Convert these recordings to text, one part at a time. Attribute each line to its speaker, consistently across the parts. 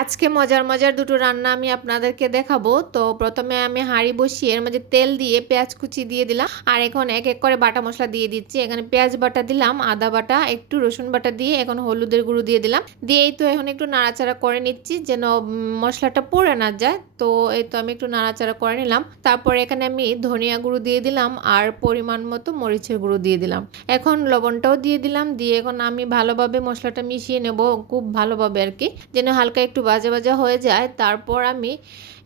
Speaker 1: আজকে মজার মজার দুটো রান্না আমি আপনাদেরকে দেখাবো। তো প্রথমে আমি হাঁড়ি বসিয়ে এর মধ্যে তেল দিয়ে পেঁয়াজ কুচি দিয়ে দিলাম। আর এখন এক এক করে বাটা মশলা দিয়ে দিচ্ছি। এখানে পেঁয়াজ বাটা দিলাম, আদা বাটা, একটু রসুন বাটা দিয়ে এখন হলুদের গুঁড়ো দিয়ে দিলাম। দিয়েই তো এখন একটু নাড়াচাড়া করে নিচ্ছি যেন মশলাটা পড়ে না যায়। তো এই তো আমি একটু নাড়াচাড়া করে নিলাম। তারপরে এখানে আমি ধনিয়া গুঁড়ো দিয়ে দিলাম আর পরিমাণ মতো মরিচের গুঁড়ো দিয়ে দিলাম। এখন লবণটাও দিয়ে দিলাম। দিয়ে এখন আমি ভালোভাবে মশলাটা মিশিয়ে নেব, খুব ভালোভাবে আর কি। যেন হালকা একটু ভাজা ভাজা হয়ে যায়, তারপর আমি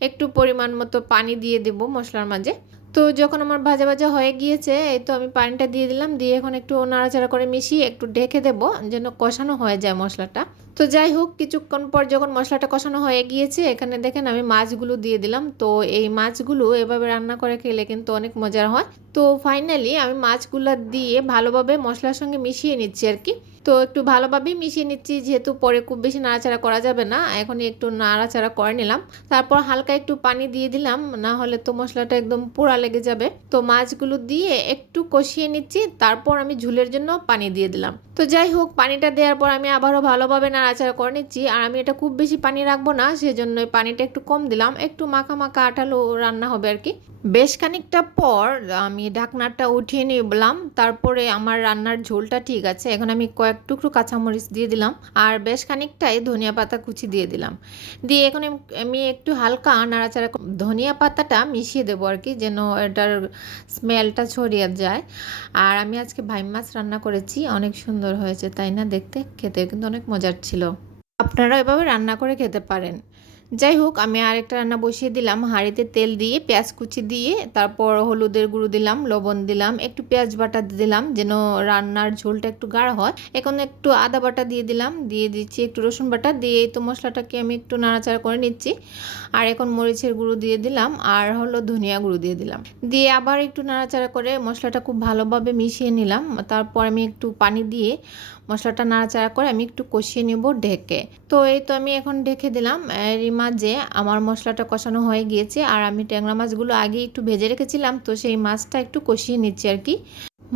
Speaker 1: একটু পরিমাণ মতো পানি দিয়ে দেব মশলার মাঝে। তো যখন আমার ভাজা ভাজা হয়ে গিয়েছে, এই তো আমি পানিটা দিয়ে দিলাম, দিয়ে এখন একটু নাড়াচাড়া করে মিশিয়ে একটু ঢেকে দেবো, যেন কষানো হয়ে যায় মশলাটা। তো যাই হোক, কিছুক্ষণ পর যখন মশলাটা কষানো হয়ে গিয়েছে, এখানে দেখেন আমি মাছগুলো দিয়ে দিলাম। তো এই মাছগুলো এভাবে রান্না করে খেলে কিন্তু অনেক মজার হয়। তো ফাইনালি আমি মাছগুলো দিয়ে ভালোভাবে মশলার সঙ্গে মিশিয়ে নিচ্ছি আর কি। তো একটু ভালোভাবেই মিশিয়ে নিচ্ছি, যেহেতু পরে খুব বেশি নাড়াচাড়া করা যাবে না। এখনই একটু নাড়াচাড়া করে নিলাম। তারপর হালকা একটু পানি দিয়ে দিলাম, না হলে তো মশলাটা একদম পোড়া লেগে যাবে। তো মাছগুলো দিয়ে একটু কষিয়ে নিচ্ছি, তারপর আমি ঝুলের জন্য পানি দিয়ে দিলাম। তো যাই হোক, পানিটা দেওয়ার পর আমি আবারও ভালোভাবে নাড়াচাড়া করে নিচ্ছি। আর আমি এটা খুব বেশি পানি রাখব না, সেজন্য পানিটা একটু কম দিলাম। একটু মাখা মাখা আঠালো রান্না হবে আর কি। বেশ খানিকটা পর আমি ঢাকনাটা উঠিয়ে নিলাম, তারপরে আমার রান্নার ঝোলটা ঠিক আছে। এখন আমি কয়েক টুকরো কাঁচামরিচ দিয়ে দিলাম আর বেশ খানিকটাই ধনিয়া পাতা কুচি দিয়ে দিলাম। দিয়ে এখন আমি- একটু হালকা নাড়াচাড়া ধনিয়া পাতাটা মিশিয়ে দেবো আর কি, যেন এটার স্মেলটা ছড়িয়ে যায়। আর আমি আজকে ভাই মাছ রান্না করেছি, অনেক সুন্দর হয়েছে, তাই না দেখতে? খেতে কিন্তু অনেক মজার ছিল। আপনারা এভাবে রান্না করে খেতে পারেন। যাই হোক আমি আরেকটা রান্না বসিয়ে দিলাম। হাঁড়িতে তেল দিয়ে, পেঁয়াজ কুচি দিয়ে, তারপর হলুদের গুঁড়ো দিলাম, লবণ দিলাম, একটু পেঁয়াজ বাটা দিলাম যেন রান্নার ঝোলটা একটু গাঢ় হয়। এখন একটু আদা বাটা দিয়ে দিলাম, দিয়ে দিচ্ছি একটু রসুন বাটা, দিয়ে তো মশলাটাকে আমি একটু নাড়াচাড়া করে নিচ্ছি। আর এখন মরিচের গুঁড়ো দিয়ে দিলাম আর হলো ধনিয়া গুঁড়ো দিয়ে দিলাম। দিয়ে আবার একটু নাড়াচাড়া করে মশলাটা খুব ভালোভাবে মিশিয়ে নিলাম। তারপর আমি একটু পানি দিয়ে মশলাটা নাড়াচাড়া করে আমি একটু কষিয়ে নেব ঢেকে। তো এই তো আমি এখন ঢেকে দিলাম। মাঝে আমার মশলাটা কষানো হয়ে গিয়েছে আর আমি ট্যাংরা মাছগুলো আগে একটু ভেজে রেখেছিলাম, তো সেই মাছটা একটু কষিয়ে নিচ্ছি আর কি।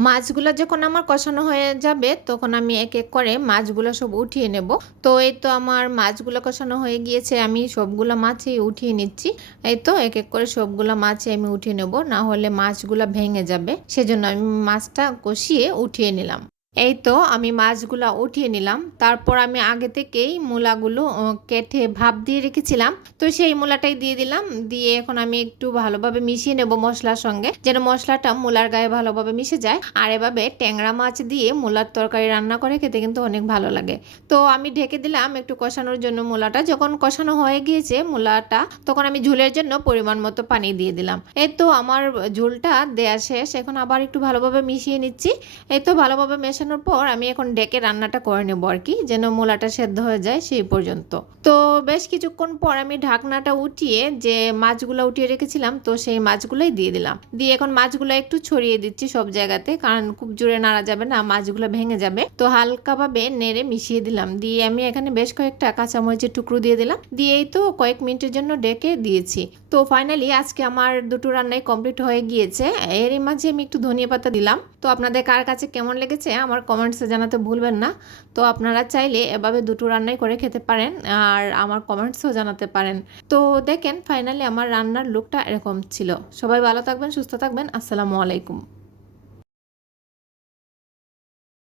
Speaker 1: মাছগুলো যখন আমার কষানো হয়ে যাবে তখন আমি এক এক করে মাছগুলো সব উঠিয়ে নেব। তো এই তো আমার মাছগুলো কষানো হয়ে গিয়েছে, আমি সবগুলো মাছই উঠিয়ে নিচ্ছি। এই তো এক এক করে সবগুলো মাছই আমি উঠিয়ে নেব, না হলে মাছগুলো ভেঙে যাবে। সেজন্য আমি মাছটা কষিয়ে উঠিয়ে নিলাম। এই তো আমি মাছগুলো উঠিয়ে নিলাম। তারপর আমি আগে থেকেই মূলাগুলো কেটে ভাপ দিয়ে রেখেছিলাম। তো সেই মূলাটাই দিয়ে দিলাম। দিয়ে এখন আমি একটু ভালোভাবে মিশিয়ে নেব মশলার সঙ্গে, যেন মশলাটা মূলার গায়ে ভালোভাবে মিশে যায়। আর এভাবে ট্যাংরা মাছ দিয়ে মূলার তরকারি রান্না করে খেতে কিন্তু অনেক ভালো লাগে। তো আমি ঢেকে দিলাম একটু কষানোর জন্য মূলাটা। যখন কষানো হয়ে গিয়েছে মূলাটা, তখন আমি ঝোলের জন্য পরিমাণ মতো পানি দিয়ে দিলাম। এই তো আমার ঝোলটা দেয়া শেষ। এখন আবার একটু ভালোভাবে মিশিয়ে নিচ্ছি। এই তো ভালোভাবে মেশানোর পর আমি এখন ডেকে রান্নাটা করে নেব আর কি, যেন মূলাটা সেদ্ধ হয়ে যায় সেই পর্যন্ত। তো বেশ কিছুক্ষণ পর আমি ঢাকনাটা উঠিয়ে যে মাছগুলো উঠিয়ে রেখেছিলাম, তো সেই মাছগুলোই দিয়ে দিলাম। দিয়ে এখন মাছগুলো একটু ছড়িয়ে দিচ্ছি সব জায়গাতে, কারণ খুব জোরে নাড়া যাবে না, মাছগুলো ভেঙে যাবে। তো হালকাভাবে নেড়ে মিশিয়ে দিলাম। দিয়ে আমি এখানে বেশ কয়েকটা কাঁচামরিচের টুকরো দিয়ে দিলাম। দিয়েই তো কয়েক মিনিটের জন্য ডেকে দিয়েছি। তো ফাইনালি আজকে আমার দুটো রান্নাই কমপ্লিট হয়ে গিয়েছে। এরই মাঝে আমি একটু ধনিয়া পাতা দিলাম। তো আপনাদের কার কাছে কেমন লেগেছে আমার কমেন্টসে জানাতে ভুলবেন না। তো আপনারা চাইলে এভাবে দুটো রান্নাই করে খেতে পারেন আর আমার কমেন্টসও জানাতে পারেন। তো দেখেন ফাইনালি আমার রান্নার লুকটা এরকম ছিল। সবাই ভালো থাকবেন, সুস্থ থাকবেন। আসসালামু আলাইকুম।